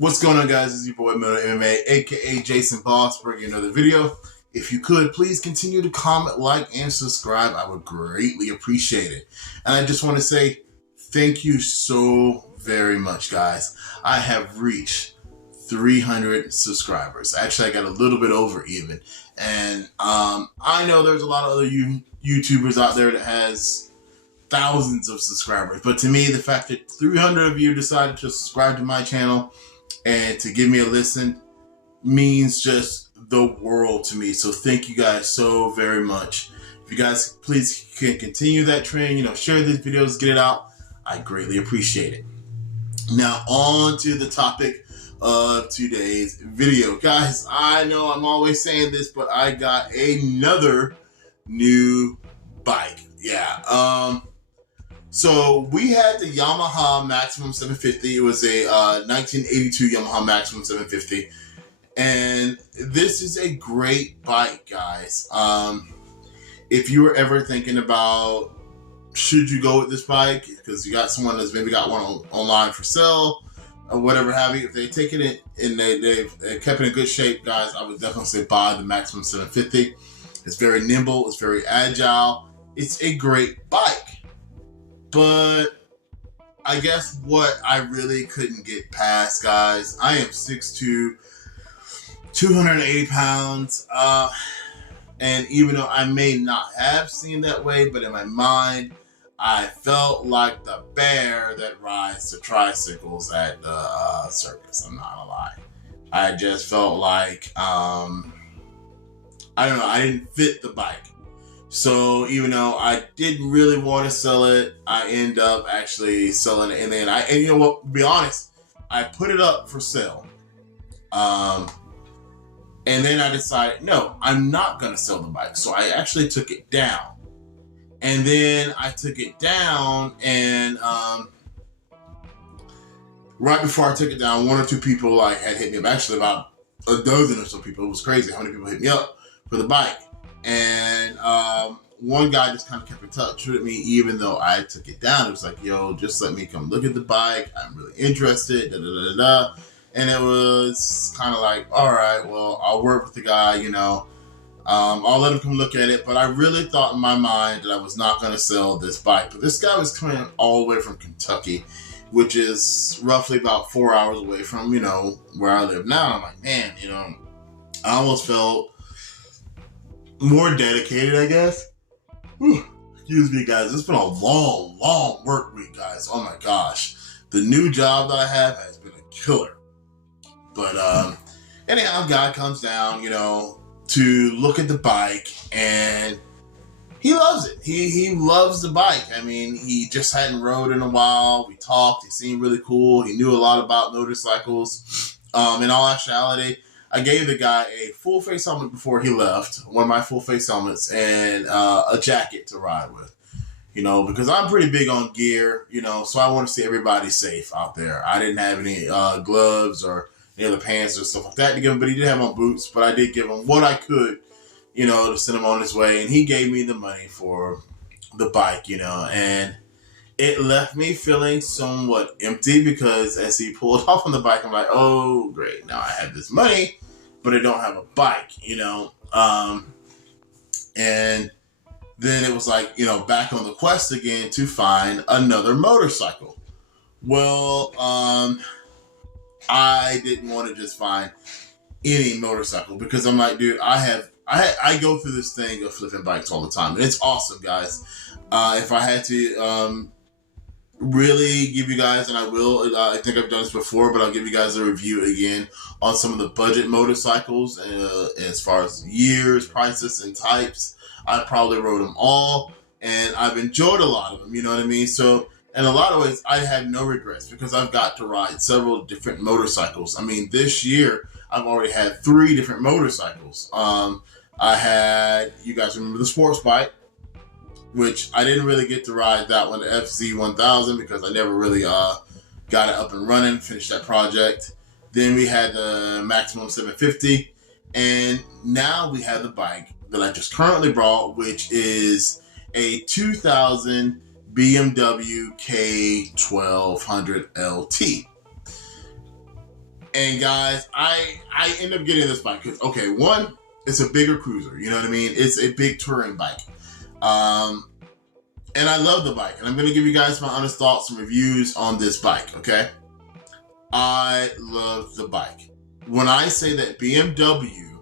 What's going on, guys? It's your boy Bmw MMA, aka Jason Boss, bringing another video. If you could, please continue to comment, like, and subscribe. I would greatly appreciate it. And I just want to say thank you so very much, guys. I have reached 300 subscribers. Actually, I got a little bit over even. And I know there's a lot of other YouTubers out there that has thousands of subscribers. But to me, the fact that 300 of you decided to subscribe to my channel and to give me a listen means just the world to me. So thank you guys so very much. If you guys please can continue that trend, share these videos, get it out. I greatly appreciate it. Now on to the topic of today's video. Guys, I know I'm always saying this, but I got another new bike. Yeah. So we had the Yamaha Maximum 750. It was a 1982 Yamaha Maximum 750. And this is a great bike, guys. If you were ever thinking about, should you go with this bike? Because you got someone that's maybe got one online for sale or whatever have you. If they take it and they've kept it in good shape, guys, I would definitely say buy the Maximum 750. It's very nimble. It's very agile. It's a great bike. But I guess what I really couldn't get past, guys, I am 6'2", 280 pounds. And even though I may not have seen that way, but in my mind, I felt like the bear that rides the tricycles at the circus. I'm not gonna lie. I just felt like, I don't know, I didn't fit the bike. So even though I didn't really want to sell it, I end up actually selling it. And then and you know what, to be honest, I put it up for sale. And then I decided, no, I'm not going to sell the bike. So I actually took it down. And then I took it down and right before I took it down, one or two people had hit me up. Actually about a dozen or so people. It was crazy how many people hit me up for the bike. And one guy just kind of kept in touch with me, even though I took it down. It was like, yo, just let me come look at the bike. I'm really interested, da da da da. And it was kind of like, all right, well, I'll work with the guy, I'll let him come look at it. But I really thought in my mind that I was not going to sell this bike. But this guy was coming all the way from Kentucky, which is roughly about 4 hours away from, where I live now. I'm like, man, I almost felt more dedicated, I guess. Whew. Excuse me, guys. It's been a long work week, guys. Oh my gosh. The new job that I have has been a killer. But anyhow, guy comes down, to look at the bike, and he loves it. He loves the bike. I mean, he just hadn't rode in a while. We talked. He seemed really cool. He knew a lot about motorcycles. In all actuality, I gave the guy a full face helmet before he left, one of my full face helmets, and a jacket to ride with, because I'm pretty big on gear, so I want to see everybody safe out there. I didn't have any gloves or any other pants or stuff like that to give him, but he did have on boots, but I did give him what I could, to send him on his way, and he gave me the money for the bike, and it left me feeling somewhat empty because as he pulled off on the bike, I'm like, oh, great. Now I have this money, but I don't have a bike, and then it was like, back on the quest again to find another motorcycle. Well, I didn't want to just find any motorcycle because I'm like, dude, I go through this thing of flipping bikes all the time, and it's awesome, guys. If I had to, really give you guys, and I will, I think I've done this before, but I'll give you guys a review again on some of the budget motorcycles, as far as years, prices, and types. I probably rode them all, and I've enjoyed a lot of them, you know what I mean? So, in a lot of ways, I have no regrets because I've got to ride several different motorcycles. I mean, this year, I've already had 3 different motorcycles. I had, you guys remember the sports bike, which I didn't really get to ride that one, the FZ1000, because I never really got it up and running, finished that project. Then we had the Maximum 750, and now we have the bike that I just currently brought, which is a 2000 Bmw K1200Lt. And guys, I end up getting this bike because, okay, one, it's a bigger cruiser. You know what I mean? It's a big touring bike. And I love the bike. And I'm going to give you guys my honest thoughts and reviews on this bike, okay? I love the bike. When I say that BMW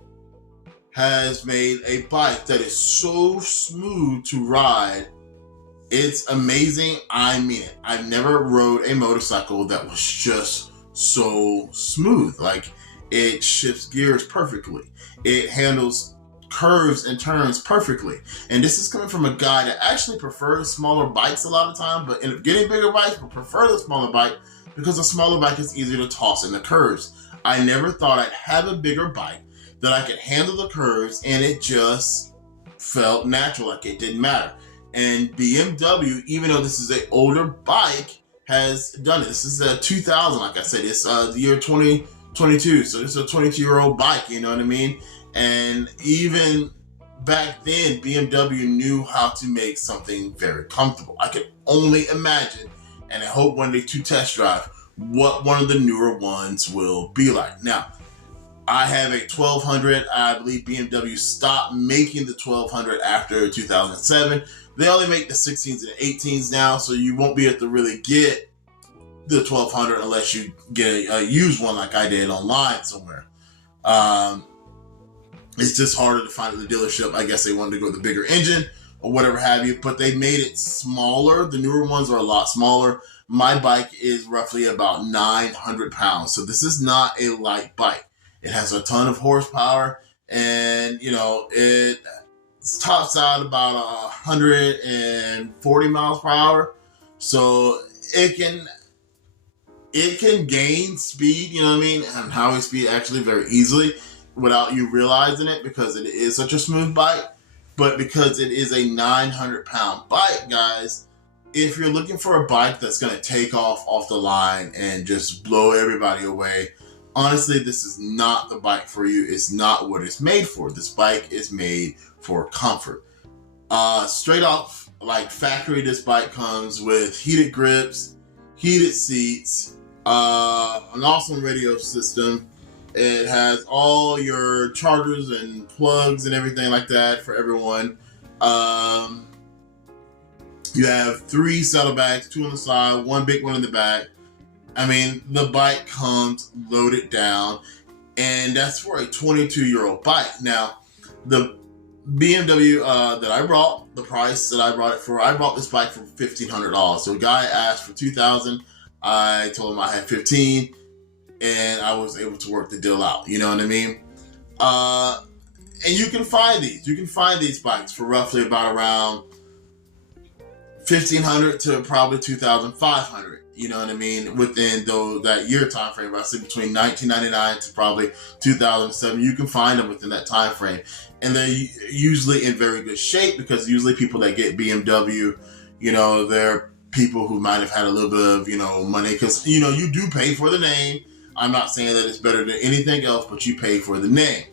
has made a bike that is so smooth to ride, it's amazing. I mean it. I've never rode a motorcycle that was just so smooth. Like, it shifts gears perfectly. It handles curves and turns perfectly. And this is coming from a guy that actually prefers smaller bikes a lot of time, but end up getting bigger bikes, but prefer the smaller bike because the smaller bike is easier to toss in the curves. I never thought I'd have a bigger bike that I could handle the curves, and it just felt natural, like it didn't matter. And BMW, even though this is an older bike, has done it. This is a 2000, like I said, it's the year 2022, so this is a 22-year-old bike, you know what I mean? And even back then, BMW knew how to make something very comfortable. I can only imagine, and I hope one day to test drive, what one of the newer ones will be like. Now, I have a 1200. I believe BMW stopped making the 1200 after 2007. They only make the 16s and 18s now, so you won't be able to really get the 1200 unless you get a used one like I did online somewhere. It's just harder to find at the dealership. I guess they wanted to go with the bigger engine or whatever have you, but they made it smaller. The newer ones are a lot smaller. My bike is roughly about 900 pounds, so this is not a light bike. It has a ton of horsepower, and you know, it tops out about 140 miles per hour, so it can gain speed, you know what I mean, and highway speed actually very easily without you realizing it, because it is such a smooth bike. But because it is a 900-pound bike, guys, if you're looking for a bike that's going to take off the line and just blow everybody away, honestly, this is not the bike for you. It's not what it's made for. This bike is made for comfort. Straight off, like factory, this bike comes with heated grips, heated seats, an awesome radio system. It has all your chargers and plugs and everything like that for everyone. You have 3 saddlebags, 2 on the side, 1 big one in the back. I mean, the bike comes loaded down, and that's for a 22-year-old bike. Now, the BMW that I brought, the price that I brought it for, I bought this bike for $1,500. So a guy asked for $2,000. I told him I had $15,000. And I was able to work the deal out, you know what I mean? And you can find these. You can find these bikes for roughly about around $1,500 to probably $2,500, you know what I mean? Within that year time frame, I say between $1,999 to probably $2,007. You can find them within that time frame, and they're usually in very good shape, because usually people that get BMW, you know, they're people who might have had a little bit of, you know, money, because, you know, you do pay for the name. I'm not saying that it's better than anything else, but you pay for the name.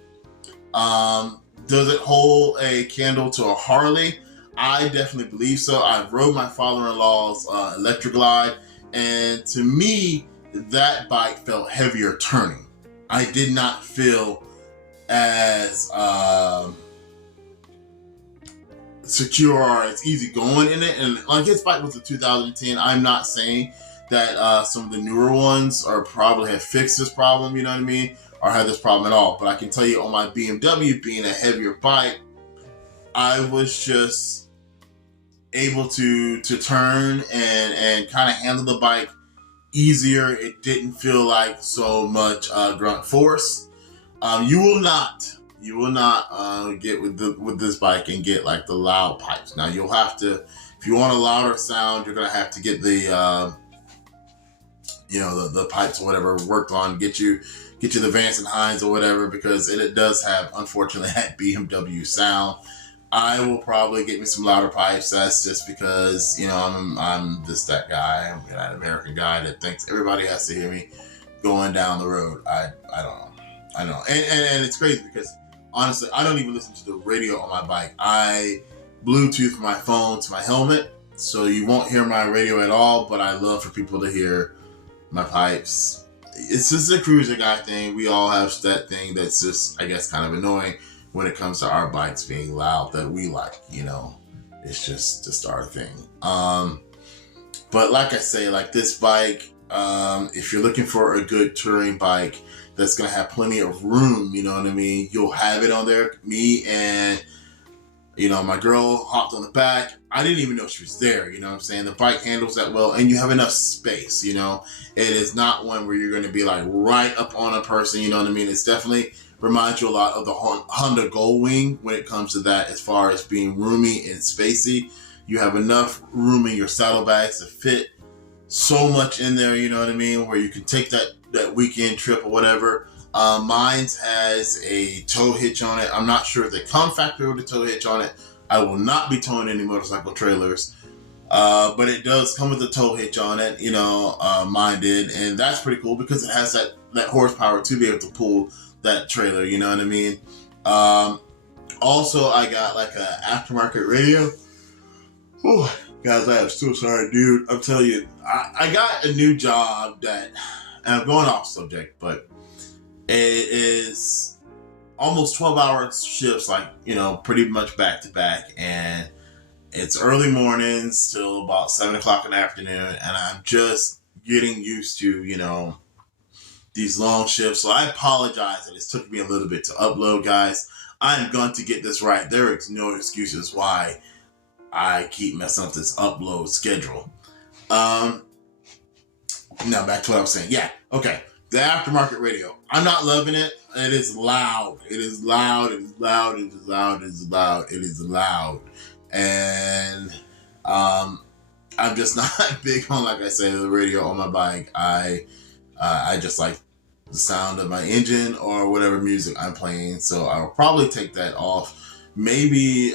Does it hold a candle to a Harley? I definitely believe so. I've rode my father-in-law's electric glide, and to me, that bike felt heavier turning. I did not feel as secure or as easy going in it. And like, his bike was a 2010. I'm not saying that some of the newer ones are probably have fixed this problem, you know what I mean, or had this problem at all. But I can tell you, on my BMW, being a heavier bike, I was just able to turn and kind of handle the bike easier. It didn't feel like so much grunt force. You will not get with this bike and get like the loud pipes. Now you'll have to, if you want a louder sound, you're gonna have to get the you know, the pipes or whatever worked on, get you the Vance and Hines or whatever, because it does have, unfortunately, that BMW sound. I will probably get me some louder pipes. That's just because, you know, I'm just that guy. I'm that American guy that thinks everybody has to hear me going down the road. I don't know. And it's crazy because, honestly, I don't even listen to the radio on my bike. I Bluetooth my phone to my helmet, so you won't hear my radio at all, but I love for people to hear my pipes it's just a cruiser guy thing. We all have that thing that's just, I guess, kind of annoying when it comes to our bikes being loud that we like, you know. It's just our thing. But like I say, like this bike, if you're looking for a good touring bike that's gonna have plenty of room, you know what I mean, you'll have it on there. Me and, you know, my girl hopped on the back. I didn't even know she was there, you know what I'm saying? The bike handles that well, and you have enough space, you know? It is not one where you're going to be like right up on a person, you know what I mean? It's definitely reminds you a lot of the Honda Goldwing when it comes to that, as far as being roomy and spacey. You have enough room in your saddlebags to fit so much in there, you know what I mean? Where you can take that weekend trip or whatever. Mine's has a tow hitch on it. I'm not sure if they come factory with a tow hitch on it. I will not be towing any motorcycle trailers. But it does come with a tow hitch on it, you know, mine did. And that's pretty cool because it has that horsepower to be able to pull that trailer, you know what I mean? Also, I got like an aftermarket radio. Oh, guys, I am so sorry, dude. I'm telling you, I got a new job that, and I'm going off subject, but it is almost 12-hour shifts, like, you know, pretty much back to back. And it's early mornings till about 7 o'clock in the afternoon. And I'm just getting used to, you know, these long shifts. So I apologize that it's took me a little bit to upload, guys. I'm going to get this right. There is no excuses why I keep messing up this upload schedule. Now back to what I was saying. Yeah, okay. The aftermarket radio. I'm not loving it. It is loud. It is loud. It is loud. It is loud. It is loud. It is loud. And I'm just not big on, like I said, the radio on my bike. I just like the sound of my engine or whatever music I'm playing. So I'll probably take that off. Maybe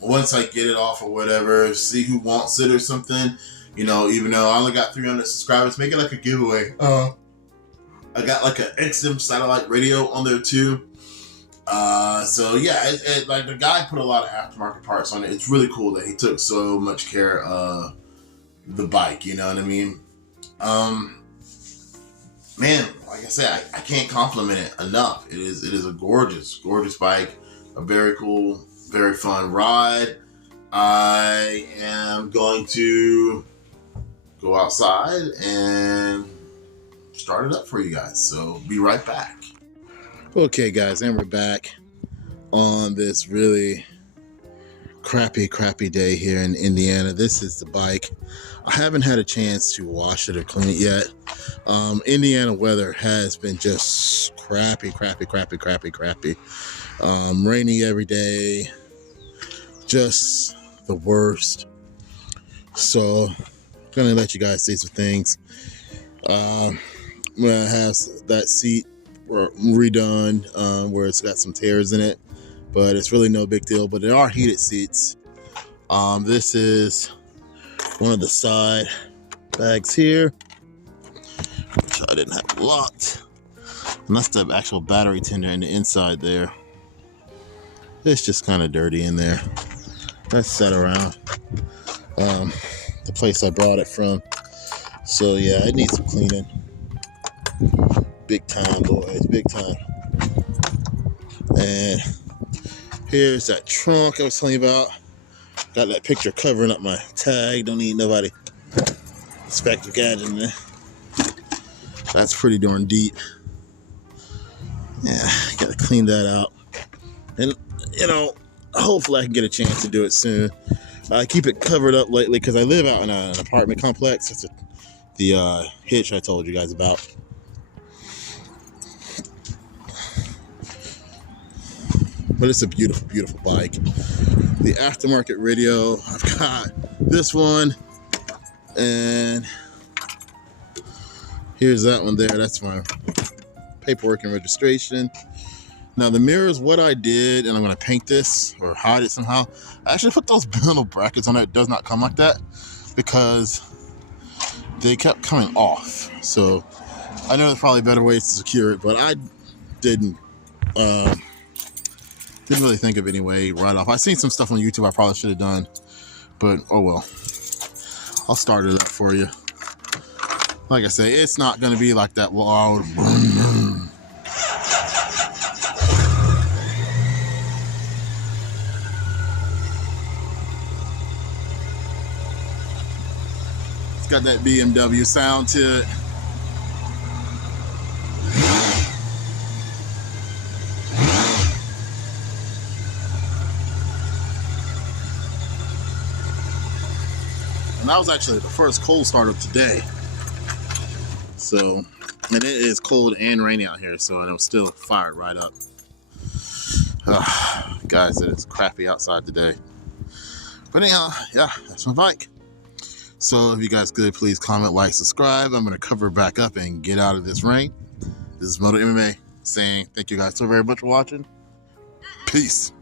once I get it off or whatever, see who wants it or something. You know, even though I only got 300 subscribers, make it like a giveaway. I got like an XM satellite radio on there too. So yeah, it like the guy put a lot of aftermarket parts on it. It's really cool that he took so much care of the bike, you know what I mean? Man, like I said, I can't compliment it enough. It is a gorgeous bike, a very cool, very fun ride. I am going to go outside and start it up for you guys. So be right back. Okay, guys, and we're back on this really crappy day here in Indiana. This is the bike. I haven't had a chance to wash it or clean it yet. Indiana weather has been just crappy. Rainy every day, just the worst. So I'm gonna let you guys see some things. I'm gonna have that seat redone where it's got some tears in it, but it's really no big deal. But there are heated seats. This is one of the side bags here, which I didn't have locked. And that's the actual battery tender in the inside there. It's just kind of dirty in there. That's set around the place I brought it from. So yeah, it needs some cleaning. Big time, boys, big time. And here's that trunk I was telling you about. Got that picture covering up my tag. Don't need nobody inspect the gadget in there. That's pretty darn deep. Yeah, gotta clean that out. And, you know, hopefully I can get a chance to do it soon. I keep it covered up lately because I live out in an apartment complex. It's the hitch I told you guys about. But it's a beautiful bike. The aftermarket radio, I've got this one, and here's that one there. That's my paperwork and registration. Now the mirrors, what I did, and I'm gonna paint this or hide it somehow. I actually put those metal brackets on it. It does not come like that because they kept coming off. So I know there's probably better ways to secure it, but I didn't really think of any way right off. I've seen some stuff on YouTube I probably should have done, but oh well. I'll start it up for you. Like I say, it's not going to be like that loud. It's got that BMW sound to it. And that was actually the first cold start of today. So, and it is cold and rainy out here, so I'm still fired right up. Guys, it is crappy outside today. But anyhow, yeah, that's my bike. So if you guys could, please comment, like, subscribe. I'm going to cover back up and get out of this rain. This is Moto MMA saying thank you guys so very much for watching. Peace.